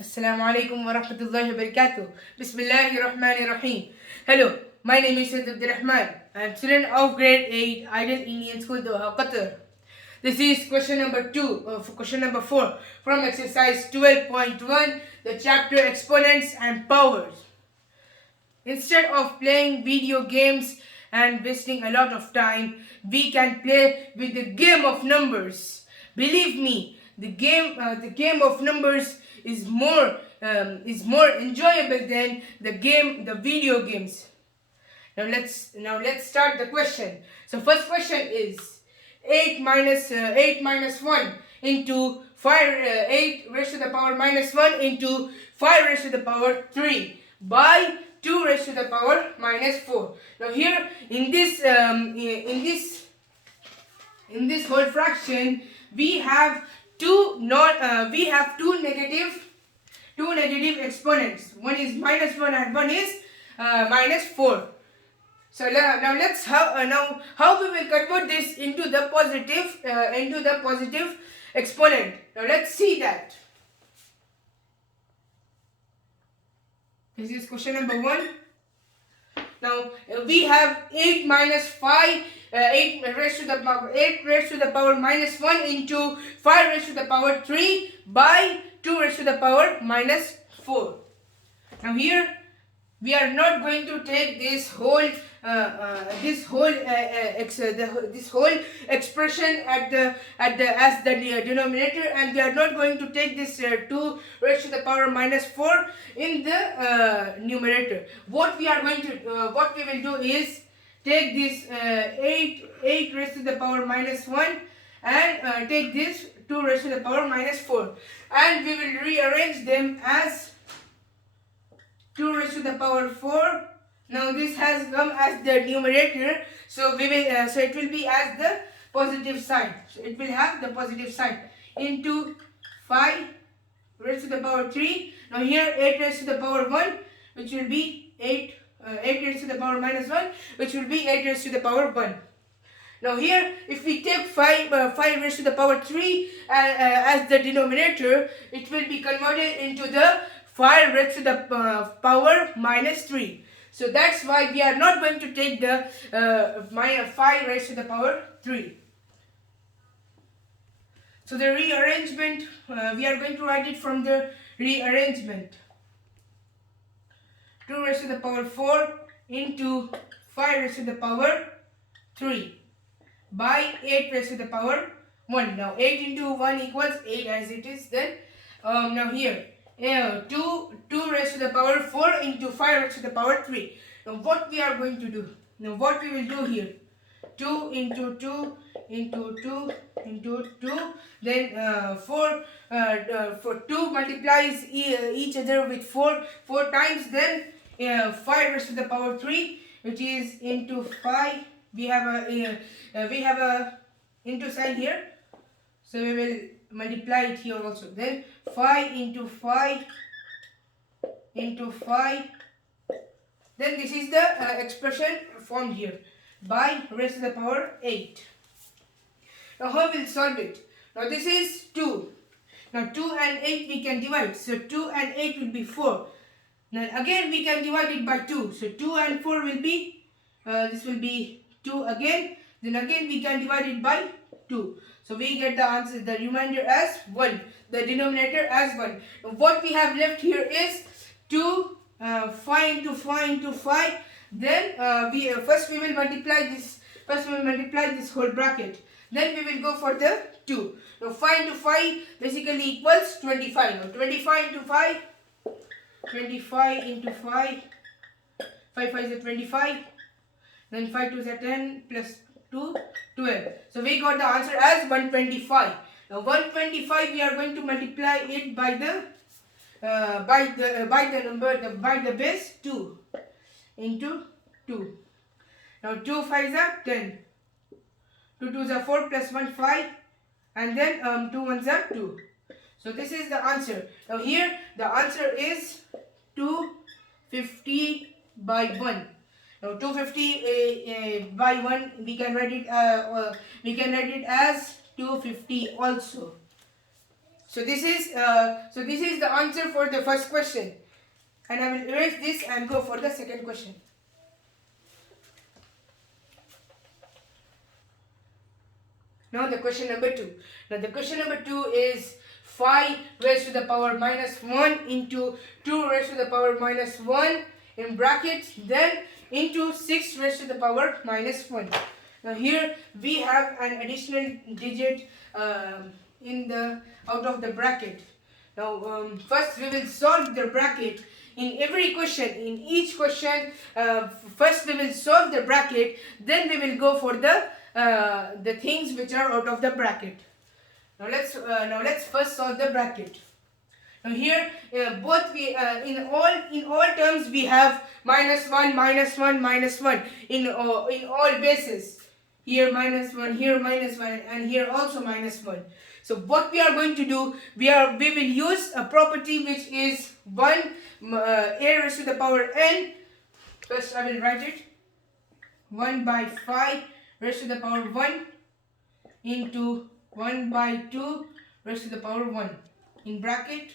Assalamu alaikum wa rahmatullahi wa barakatuh. Bismillahir Rahmanir Rahim. Hello, my name is Syed Rahman. I am student of grade 8, Ideal Indian School, Doha, Qatar. This is question number 4 from exercise 12.1, the chapter Exponents and Powers. Instead of playing video games and wasting a lot of time, we can play with the game of numbers. Believe me, the game of numbers is more enjoyable than the video games. Now let's start the question. So first question is 8 minus 1 into 8 raised to the power minus 1 into 5 raised to the power 3 by 2 raised to the power minus 4. Now here in this whole fraction we have two negative exponents. One is minus 1 and one is minus 4. So now how we will convert this into the positive exponent. Now let's see that. This is question number 1. Now we have 8 minus 5, 8 raised to the power minus 1 into 5 raised to the power 3 by 2 raised to the power minus 4. Now here we are not going to take this whole expression as the denominator, and we are not going to take this 2 raised to the power minus 4 in the numerator. What we will do is take this 8 raised to the power minus 1 and take this 2 raised to the power minus 4, and we will rearrange them as 2 raised to the power 4. Now this has come as the numerator, so it will be as the positive sign. So it will have the positive sign into 5 raised to the power 3. Now here 8 raised to the power 1, which will be 8 raised to the power minus 1, which will be 8 raised to the power 1. Now here, if we take 5 raised to the power 3 as the denominator, it will be converted into the 5 raised to the power minus 3. So that's why we are not going to take the 5 raised to the power 3. So the rearrangement, we are going to write it from the rearrangement. 2 raised to the power 4 into 5 raised to the power 3 by 8 raised to the power 1. Now 8 into 1 equals 8 as it is. Then now here 2 raised to the power 4 into 5 raised to the power 3. Now what we are going to do? Now what we will do here? 2 into 2 into 2 into 2. Then for 2 multiplies each other with 4 times. Then 5 raised to the power 3, which is into 5. We have a into sign here, so we will multiply it here also. Then 5 into 5 into 5. Then this is the expression formed here by raised to the power 8. Now how we will solve it? Now this is 2. Now 2 and 8 we can divide. So 2 and 8 will be 4. Now again we can divide it by 2. So 2 and 4 will be, this will be 2 again. Then again we can divide it by 2. So we get the answer, the remainder as 1, the denominator as 1. Now what we have left here is 2, 5 into 5 into 5. Then first we will multiply this whole bracket. Then we will go for the 2. Now 5 into 5 basically equals 25. Now 25 into 5, 25 into 5, 5 5 is 25. Then 5 2 is 10 plus 2, 12. So we got the answer as 125. Now 125 we are going to multiply it by the base 2 into 2. Now 2 5 is 10. 2 2 is 4 plus 1 5, and then 2 1 is 2. So this is the answer. Now here the answer is 250 by 1. Now 250 by 1 we can write it as 250 also. So this is the answer for the first question, and I will erase this and go for the second question. Now the question number 2. Now the question number 2 is 5 raised to the power minus 1 into 2 raised to the power minus 1 in bracket, then into 6 raised to the power minus 1. Now here we have an additional digit out of the bracket. Now first we will solve the bracket. In every question, in each question, first we will solve the bracket, then we will go for the things which are out of the bracket. Now let's first solve the bracket. Now here in all terms we have minus 1, minus 1, minus 1 in all bases. Here minus 1, here minus 1, and here also minus 1. So what we are going to do, we will use a property which is 1 a raised to the power n. First I will write it 1 by 5 raised to the power 1 into 1 by 2 raised to the power 1 in bracket,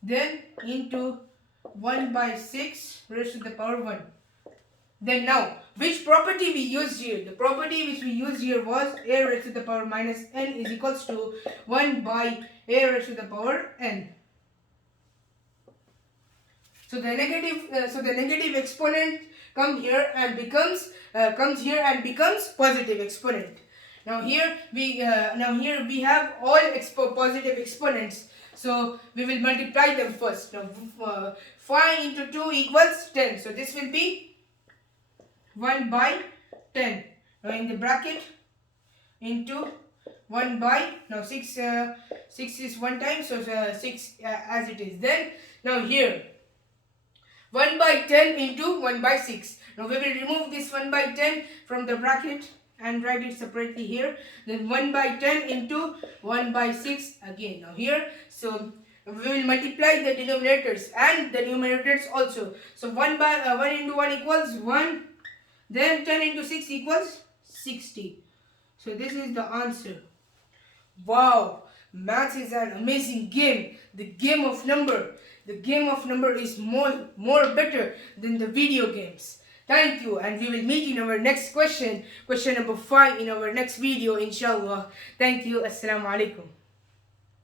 then into 1 by 6 raised to the power 1. Then now, which property we used here? The property which we used here was a raised to the power minus n is equals to 1 by a raised to the power n. So the negative exponent comes here and becomes positive exponent. Now here we have all positive exponents. So we will multiply them first. Now 5 into 2 equals 10. So this will be 1 by 10. Now in the bracket into 1 by, now 6 is 1 time, so 6 as it is. Then now here 1 by 10 into 1 by 6. Now we will remove this 1 by 10 from the bracket and write it separately here. Then 1 by 10 into 1 by 6 again. Now here, so we will multiply the denominators and the numerators also. So 1 into 1 equals 1. Then 10 into 6 equals 60. So this is the answer. Wow! Maths is an amazing game. The game of number. The game of number is more better than the video games. Thank you, and we will meet in our next question, question number 5 in our next video, inshallah. Thank you. Assalamu alaikum.